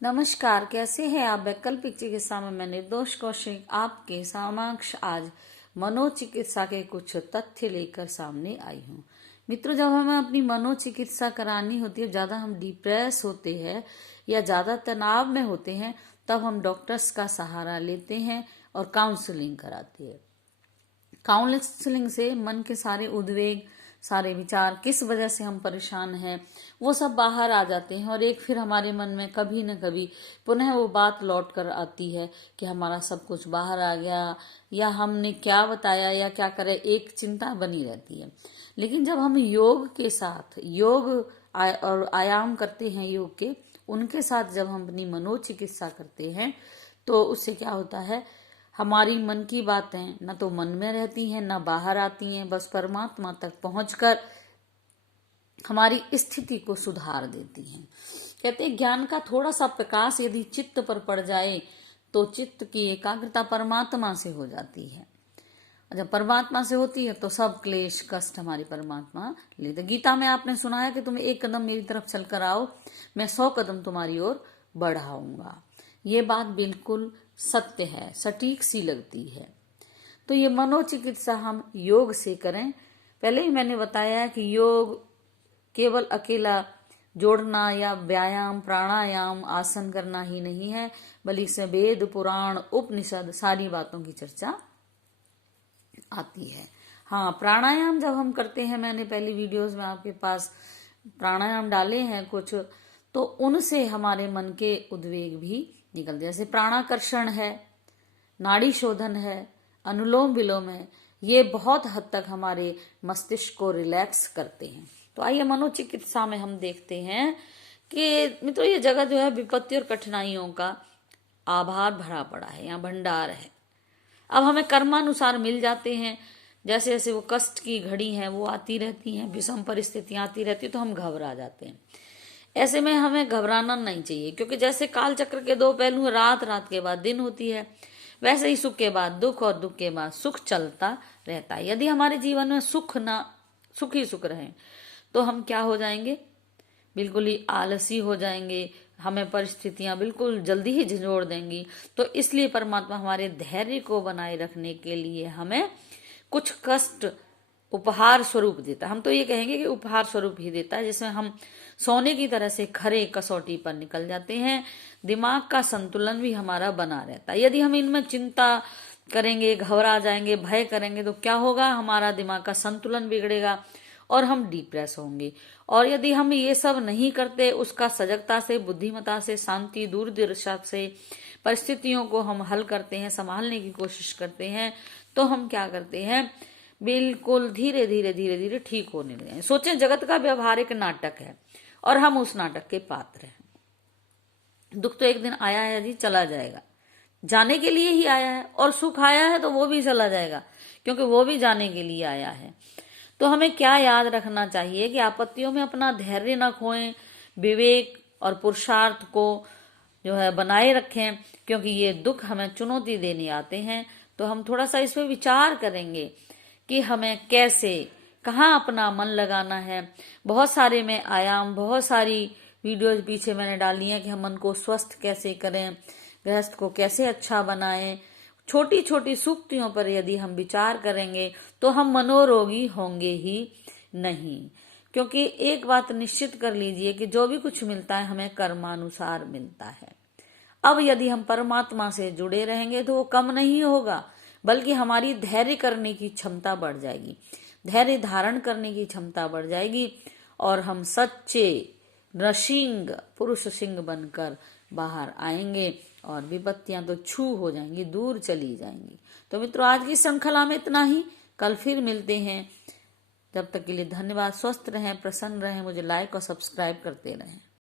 नमस्कार, कैसे हैं आप। वैकल्पिक चिकित्सा में मैं निर्दोष कौशिक आपके समक्ष आज मनोचिकित्सा के कुछ तथ्य लेकर सामने आई हूँ। मित्रों, जब हमें अपनी मनोचिकित्सा करानी होती है, ज्यादा हम डिप्रेस होते हैं या ज्यादा तनाव में होते हैं, तब हम डॉक्टर्स का सहारा लेते हैं और काउंसलिंग कराते हैं। काउंसलिंग से मन के सारे उद्वेग, सारे विचार, किस वजह से हम परेशान हैं, वो सब बाहर आ जाते हैं और एक फिर हमारे मन में कभी न कभी पुनः वो बात लौट कर आती है कि हमारा सब कुछ बाहर आ गया या हमने क्या बताया या क्या करे, एक चिंता बनी रहती है। लेकिन जब हम योग के साथ और आयाम करते हैं योग के, उनके साथ जब हम अपनी मनोचिकित्सा करते हैं तो उससे क्या होता है, हमारी मन की बातें न तो मन में रहती हैं न बाहर आती हैं, बस परमात्मा तक पहुंचकर हमारी स्थिति को सुधार देती हैं। कहते हैं ज्ञान का थोड़ा सा प्रकाश यदि चित्त पर पड़ जाए तो चित्त की एकाग्रता परमात्मा से हो जाती है। जब परमात्मा से होती है तो सब क्लेश कष्ट हमारी परमात्मा लेते। गीता में आपने सुना है कि तुम एक कदम मेरी तरफ चलकर आओ, मैं 100 कदम तुम्हारी ओर बढ़ाऊंगा। ये बात बिल्कुल सत्य है, सटीक सी लगती है। तो ये मनोचिकित्सा हम योग से करें। पहले ही मैंने बताया कि योग केवल अकेला जोड़ना या व्यायाम, प्राणायाम, आसन करना ही नहीं है, बल्कि इसमें वेद, पुराण, उपनिषद सारी बातों की चर्चा आती है। हाँ, प्राणायाम जब हम करते हैं, मैंने पहली वीडियोस में आपके पास प्राणायाम डाले हैं कुछ, तो उनसे हमारे मन के उद्वेग भी निकलते। जैसे प्राणाकर्षण है, नाड़ी शोधन है, अनुलोम विलोम है, ये बहुत हद तक हमारे मस्तिष्क को रिलैक्स करते हैं। तो आइए मनोचिकित्सा में हम देखते हैं कि मित्रों, ये जगह जो है विपत्ति और कठिनाइयों का आभार भरा पड़ा है, यहाँ भंडार है। अब हमें कर्मानुसार मिल जाते हैं। जैसे जैसे वो कष्ट की घड़ी है वो आती रहती हैं, विषम परिस्थितियां आती रहती है, तो हम घबरा जाते हैं। ऐसे में हमें घबराना नहीं चाहिए, क्योंकि जैसे काल चक्र के दो पहलू, रात, रात के बाद दिन होती है, वैसे ही सुख के बाद दुख और दुख के बाद सुख चलता रहता है। यदि हमारे जीवन में सुख ही सुख रहे तो हम क्या हो जाएंगे, बिल्कुल ही आलसी हो जाएंगे, हमें परिस्थितियां बिल्कुल जल्दी ही झंझोड़ देंगी। तो इसलिए परमात्मा हमारे धैर्य को बनाए रखने के लिए हमें कुछ कष्ट उपहार स्वरूप देता है। हम तो ये कहेंगे कि उपहार स्वरूप ही देता है, जिसमें हम सोने की तरह से खरे कसौटी पर निकल जाते हैं। दिमाग का संतुलन भी हमारा बना रहता है। यदि हम इनमें चिंता करेंगे, घबरा जाएंगे, भय करेंगे, तो क्या होगा, हमारा दिमाग का संतुलन बिगड़ेगा और हम डिप्रेस होंगे। और यदि हम ये सब नहीं करते, उसका सजगता से, बुद्धिमता से, शांति, दूरदर्शिता से परिस्थितियों को हम हल करते हैं, संभालने की कोशिश करते हैं, तो हम क्या करते हैं, बिल्कुल धीरे धीरे धीरे धीरे ठीक होने लगे। सोचें, जगत का व्यवहार एक नाटक है और हम उस नाटक के पात्र हैं। दुख तो एक दिन आया है जी, चला जाएगा, जाने के लिए ही आया है, और सुख आया है तो वो भी चला जाएगा, क्योंकि वो भी जाने के लिए आया है। तो हमें क्या याद रखना चाहिए कि आपत्तियों में अपना धैर्य न खोएं, विवेक और पुरुषार्थ को जो है बनाए रखें, क्योंकि ये दुख हमें चुनौती देने आते हैं। तो हम थोड़ा सा इस पर विचार करेंगे कि हमें कैसे, कहाँ अपना मन लगाना है। बहुत सारे में आयाम, बहुत सारी वीडियोज पीछे मैंने डाली हैं कि हम मन को स्वस्थ कैसे करें, गृहस्थ को कैसे अच्छा बनाएं। छोटी छोटी सूक्तियों पर यदि हम विचार करेंगे तो हम मनोरोगी होंगे ही नहीं। क्योंकि एक बात निश्चित कर लीजिए कि जो भी कुछ मिलता है हमें कर्मानुसार मिलता है। अब यदि हम परमात्मा से जुड़े रहेंगे तो वो कम नहीं होगा, बल्कि हमारी धैर्य करने की क्षमता बढ़ जाएगी, धैर्य धारण करने की क्षमता बढ़ जाएगी, और हम सच्चे नृसिंह, पुरुष सिंह बनकर बाहर आएंगे और विपत्तियां तो छू हो जाएंगी, दूर चली जाएंगी। तो मित्रों, आज की श्रृंखला में इतना ही, कल फिर मिलते हैं। जब तक के लिए धन्यवाद। स्वस्थ रहें, प्रसन्न रहें, मुझे लाइक और सब्सक्राइब करते रहें।